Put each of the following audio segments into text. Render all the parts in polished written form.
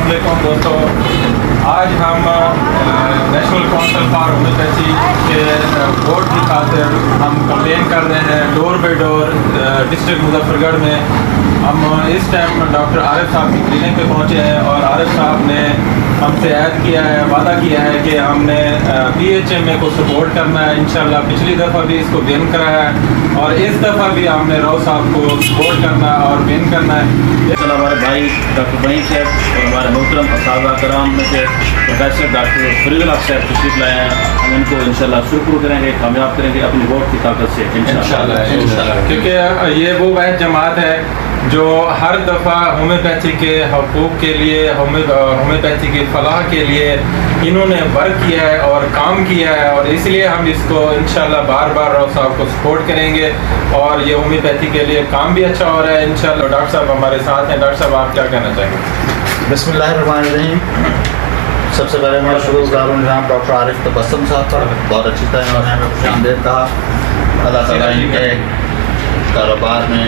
अस्सलाम वालेकुम दोस्तों, आज हम नेशनल काउंसिल फॉर होम्योपैथी के वोट की खातिर हम कंपेन कर रहे हैं door by door district Muzaffargarh में। हम इस टाइम डॉक्टर आरिफ साहब की क्लिनिक पे पहुंचे हैं और आरिफ साहब ने हमसे ऐड किया है, वादा किया है कि हमने PHMA को सपोर्ट करना है। इंशाल्लाह पिछली दफ़ा भी इसको विन कराया है और इस दफ़ा भी हमने राव साहब को सपोर्ट करना है और विन करना है। हमारे भाई डॉक्टर वहीद साहब और हमारे मोहतरम असातिज़ा कराम में से प्रोफेसर डॉक्टर फरीदुल हक साहब तशरीफ लाए हैं। हम इनको इंशाल्लाह शुरू करेंगे, कामयाब करेंगे अपनी वोट की ताकत से इंशाल्लाह। क्योंकि ये वो वह जमात है जो हर दफ़ा होम्योपैथी के हकूक़ के लिए, होम्योपैथी की फलाह के लिए इन्होंने वर्क किया है और काम किया है, और इसलिए हम इसको इंशाल्लाह बार बार राव साहब को सपोर्ट करेंगे और ये होम्योपैथी के लिए काम भी अच्छा हो रहा है इंशाल्लाह। डॉक्टर साहब हमारे साथ हैं। डॉक्टर साहब आप क्या कहना चाहेंगे? बिस्मिल्लाहिर्रहमानिर्रहीम। सबसे पहले मैं शुक्रगुज़ार हूँ जनाब डॉक्टर आरिफ तबस्सुम साहब का, बहुत अच्छी तरह उन्होंने हमें खुशामदीद कहा। अल्लाह ताला इनके कारोबार में,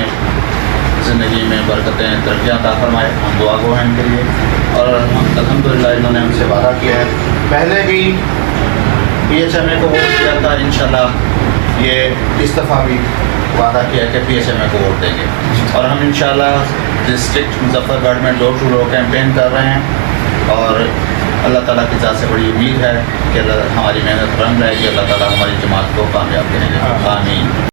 ज़िंदगी में बरकतें तरक्कियाँ अता फरमाए। हम दुआ गो हैं इनके लिए और अल्हम्दुलिल्लाह इन्होंने हमसे वादा किया है, पहले भी PHMA को वोट दिया था, इंशाल्लाह ये इस दफ़ा भी वादा किया कि PHMA को वोट देंगे और हम इंशाल्लाह डिस्ट्रिक्ट मुजफ्फरगढ़ में डोर टू डोर कैंपेन कर रहे हैं और अल्लाह ताला की ज़ात से बड़ी उम्मीद है कि हमारी मेहनत रंग रहेगी। अल्लाह ताला हमारी जमात को कामयाब करेंगे। आमीन।